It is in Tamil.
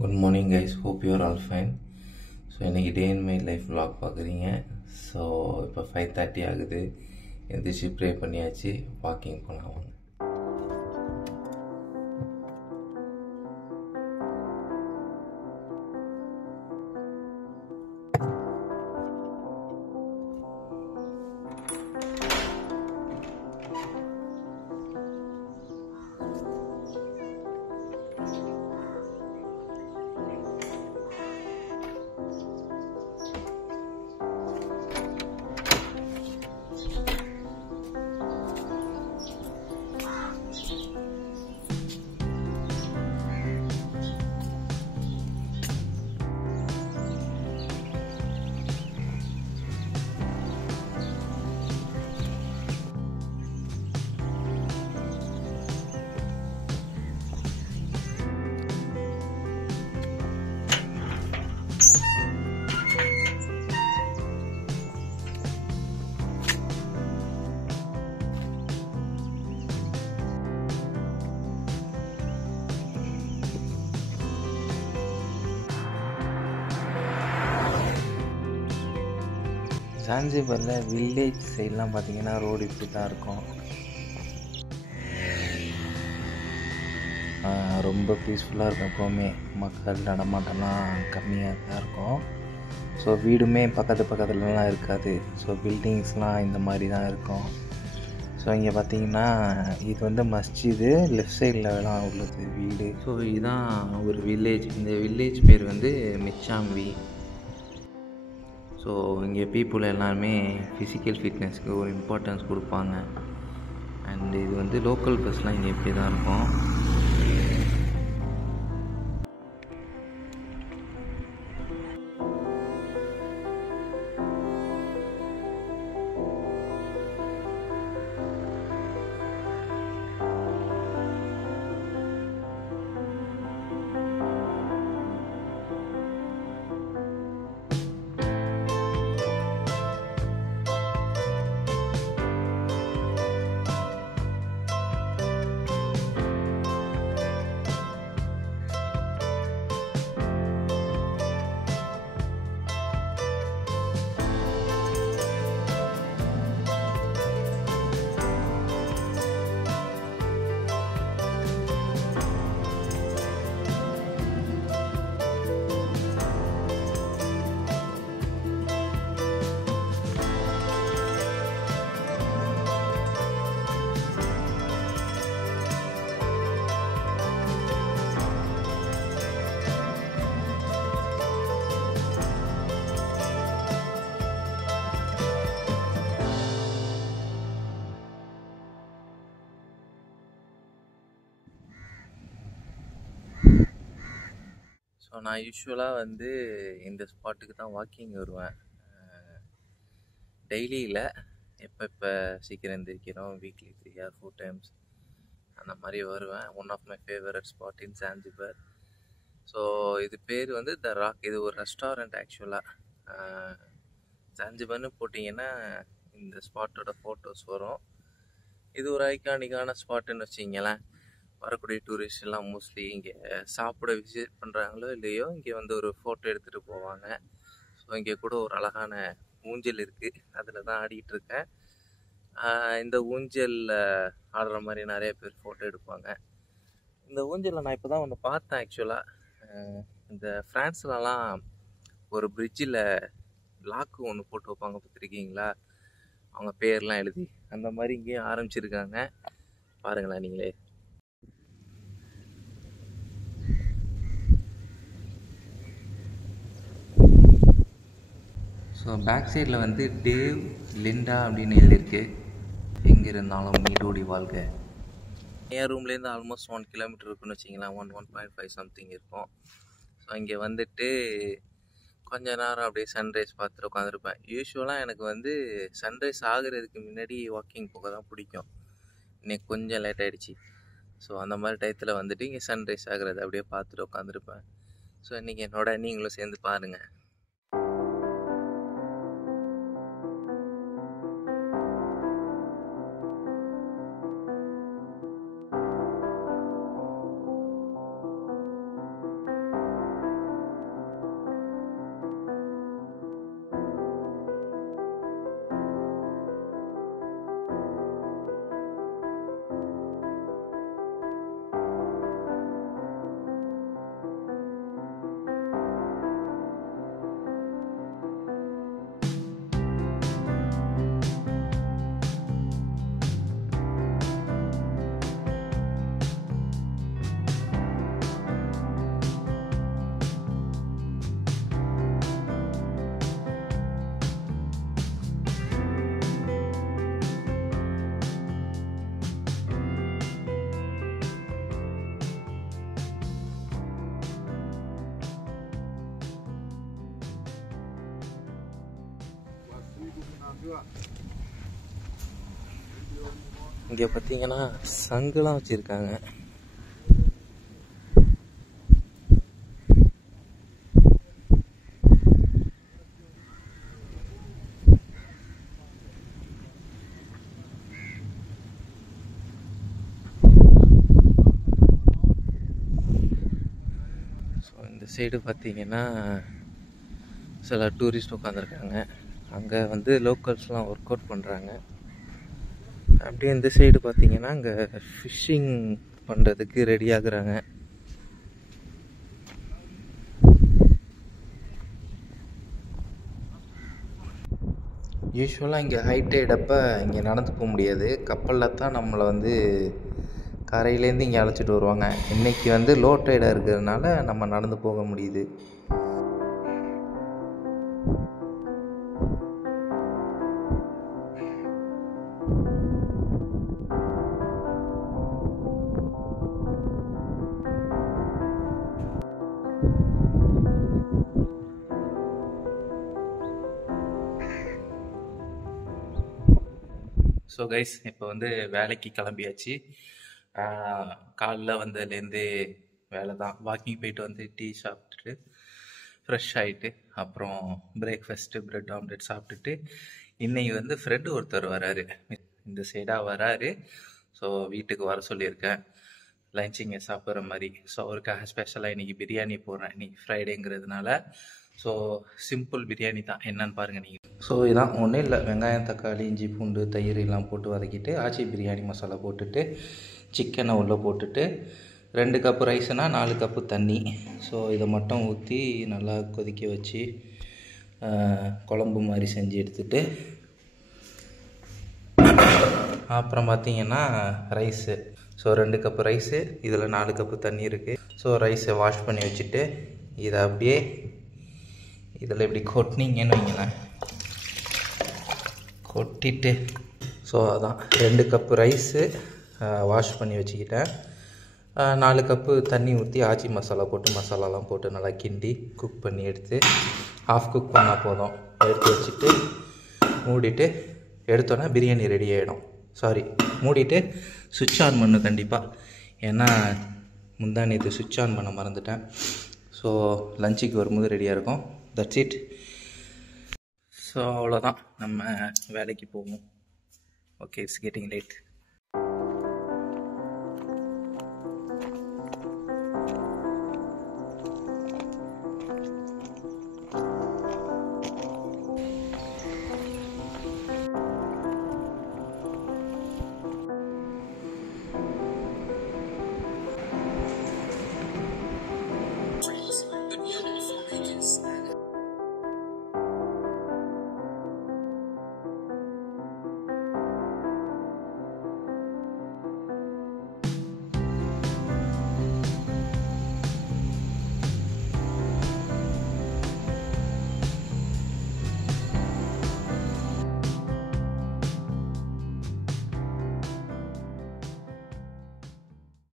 Good morning guys, hope you are all fine. So இன்றைக்கி day in my life vlog பார்க்குறீங்க. ஸோ இப்போ 5:30 ஆகுது. எந்திரிச்சு ப்ரே பண்ணியாச்சு. வாக்கிங் போகலாம் வாங்க. ஜான்சிபரில் வில்லேஜ் சைட்லாம் பார்த்தீங்கன்னா ரோடு இப்படி தான் இருக்கும். ரொம்ப பீஸ்ஃபுல்லாக இருக்கும். எப்போவுமே மக்கள் நடமாட்டம்லாம் கம்மியாக தான் இருக்கும். ஸோ வீடுமே பக்கத்துலலாம் இருக்காது. ஸோ பில்டிங்ஸ்லாம் இந்த மாதிரி தான் இருக்கும். ஸோ இங்கே பார்த்தீங்கன்னா இது வந்து மஸ்ஜிது, லெஃப்ட் சைடில் தான் உள்ளது வீடு. ஸோ இதுதான் ஒரு வில்லேஜ். இந்த வில்லேஜ் பேர் வந்து மிச்சாம்பி. ஸோ இங்கே பீப்புள் எல்லாருமே ஃபிசிக்கல் ஃபிட்னஸ்க்கு ஒரு இம்பார்ட்டன்ஸ் கொடுப்பாங்க. அண்ட் இது வந்து லோக்கல் பஸ்லாம் இங்கே இப்படி தான் இருக்கும். ஸோ நான் யூஸ்வலாக வந்து இந்த ஸ்பாட்டுக்கு தான் வாக்கிங் வருவேன். டெய்லி இல்லை, எப்போ சீக்கிரம் எழுந்திரிக்கிறோம், வீக்லி 3 or 4 times அந்த மாதிரி வருவேன். One of my favourite spot in Zanzibar. So இது பேர் வந்து த ராக். இது ஒரு ரெஸ்டாரண்ட் ஆக்சுவலாக. ஜான்சிபர்னு போட்டிங்கன்னா இந்த ஸ்பாட்டோட ஃபோட்டோஸ் வரும். இது ஒரு ஐகானிக்கான ஸ்பாட்டுன்னு வச்சிங்களேன். வரக்கூடிய டூரிஸ்ட் எல்லாம் மோஸ்ட்லி இங்கே சாப்பிட விசிட் பண்ணுறாங்களோ இல்லையோ இங்கே வந்து ஒரு ஃபோட்டோ எடுத்துகிட்டு போவாங்க. ஸோ இங்கே கூட ஒரு அழகான ஊஞ்சல் இருக்குது, அதில் தான் ஆடிக்கிட்டு இருக்கேன். இந்த ஊஞ்சலில் ஆடுற மாதிரி நிறைய பேர் ஃபோட்டோ எடுப்பாங்க. இந்த ஊஞ்சலில் நான் இப்போ தான் ஒன்று பார்த்தேன் ஆக்சுவலாக. இந்த ஃப்ரான்ஸ்லலாம் ஒரு பிரிட்ஜில் லாக்கு ஒன்று போட்டு வைப்பாங்க, பார்த்துருக்கீங்களா? அவங்க பேர்லாம் எழுதி அந்த மாதிரி இங்கேயும் ஆரம்பிச்சிருக்காங்க. பாருங்களேன் நீங்களே. ஸோ பேக் சைடில் வந்து டேவ் லிண்டா அப்படின்னு எழுதியிருக்கு. எங்கே இருந்தாலும் நீடோடி வாழ்க. என் ரூம்லேருந்து ஆல்மோஸ்ட் 1 kilometer இருக்குன்னு வச்சிங்களேன். 1.5 சம்திங் இருக்கும். ஸோ இங்கே வந்துட்டு கொஞ்ச நேரம் அப்படியே சன்ரைஸ் பார்த்துட்டு உட்காந்துருப்பேன். யூஸ்வலாக எனக்கு வந்து சன்ரைஸ் ஆகுறதுக்கு முன்னாடி வாக்கிங் போக தான் பிடிக்கும். இன்னைக்கு கொஞ்சம் லேட் ஆகிடுச்சு. ஸோ அந்த மாதிரி டயத்தில் வந்துட்டு இங்கே சன்ரைஸ் ஆகுறது அப்படியே பார்த்துட்டு உட்காந்துருப்பேன். ஸோ இன்றைக்கி என்னோட நீங்களும் சேர்ந்து பாருங்கள். இங்கே பார்த்தீங்கன்னா சங்குலாம் வச்சுருக்காங்க. இந்த சைடு பார்த்தீங்கன்னா சில டூரிஸ்ட் உட்காந்துருக்காங்க. அங்கே வந்து லோக்கல்ஸ்லாம் ஒர்க் அவுட் பண்ணுறாங்க. அப்படியே இந்த சைடு பார்த்தீங்கன்னா அங்கே ஃபிஷ்ஷிங் பண்ணுறதுக்கு ரெடி ஆகுறாங்க. யூஸ்வலாக இங்கே ஹைடைட் அப்போ இங்கே நடந்து போக முடியாது. கப்பலில் தான் நம்மளை வந்து கரையிலேருந்து இங்கே அழைச்சிட்டு வருவாங்க. இன்றைக்கி வந்து லோ டைடாக இருக்கிறதுனால நம்ம நடந்து போக முடியுது. ஸோ கைஸ், இப்போ வந்து வேலைக்கு கிளம்பியாச்சு. காலைல வந்ததுலேருந்து வேலை தான். வாக்கிங் போயிட்டு வந்து டீ சாப்பிட்டுட்டு ஃப்ரெஷ் ஆகிட்டு அப்புறம் பிரேக்ஃபாஸ்ட்டு ப்ரெட் ஆம்லெட் சாப்பிட்டுட்டு இன்னைக்கு வந்து ஃப்ரெண்டு ஒருத்தர் வராரு, இந்த சைடாக வராரு. ஸோ வீட்டுக்கு வர சொல்லியிருக்கேன் லஞ்ச் இங்கே சாப்பிட்ற மாதிரி. ஸோ அவருக்காக ஸ்பெஷலாக இன்றைக்கி பிரியாணி போடுறேன். இன்றைக்கி ஃப்ரைடேங்கிறதுனால. ஸோ சிம்பிள் பிரியாணி தான், என்னன்னு பாருங்கள் நீங்கள். ஸோ இதான் ஒன்றும் இல்லை, வெங்காயம் தக்காளி இஞ்சி பூண்டு தயிர் எல்லாம் போட்டு வதக்கிட்டு ஆச்சி பிரியாணி மசாலா போட்டுட்டு சிக்கனை உள்ளே போட்டுட்டு 2 கப்பு ரைஸ்னால் 4 கப்பு தண்ணி. ஸோ இதை மட்டும் ஊற்றி நல்லா கொதிக்க வச்சு குழம்பு மாதிரி செஞ்சு எடுத்துட்டு அப்புறம் பார்த்திங்கன்னா ரைஸு. ஸோ 2 கப்பு ரைஸு, இதில் 4 கப்பு தண்ணி இருக்குது. ஸோ ரைஸை வாஷ் பண்ணி வச்சுட்டு இதை அப்படியே இதில் இப்படி கொட்டினீங்கன்னு வைங்களேன், கொட்டிட்டு ஸோ அதான் 2 கப்பு ரைஸு வாஷ் பண்ணி வச்சுக்கிட்டேன். 4 கப்பு தண்ணி ஊற்றி ஆச்சி மசாலா போட்டு மசாலாலாம் போட்டு நல்லா கிண்டி குக் பண்ணி எடுத்து ஹாஃப் குக் பண்ணால் போதும். எடுத்து வச்சுட்டு மூடிட்டு எடுத்தோன்னே பிரியாணி ரெடி ஆகிடும். சாரி, மூடிட்டு சுவிட்ச் ஆன் பண்ணு கண்டிப்பாக, ஏன்னா முந்தா நேற்று சுவிட்ச் ஆன் பண்ண மறந்துட்டேன். ஸோ லஞ்சுக்கு வரும்போது ரெடியாக இருக்கும். That's it. ஸோ அவ்வளோதான், நம்ம வேலைக்கு போவோம். Okay, it's getting late.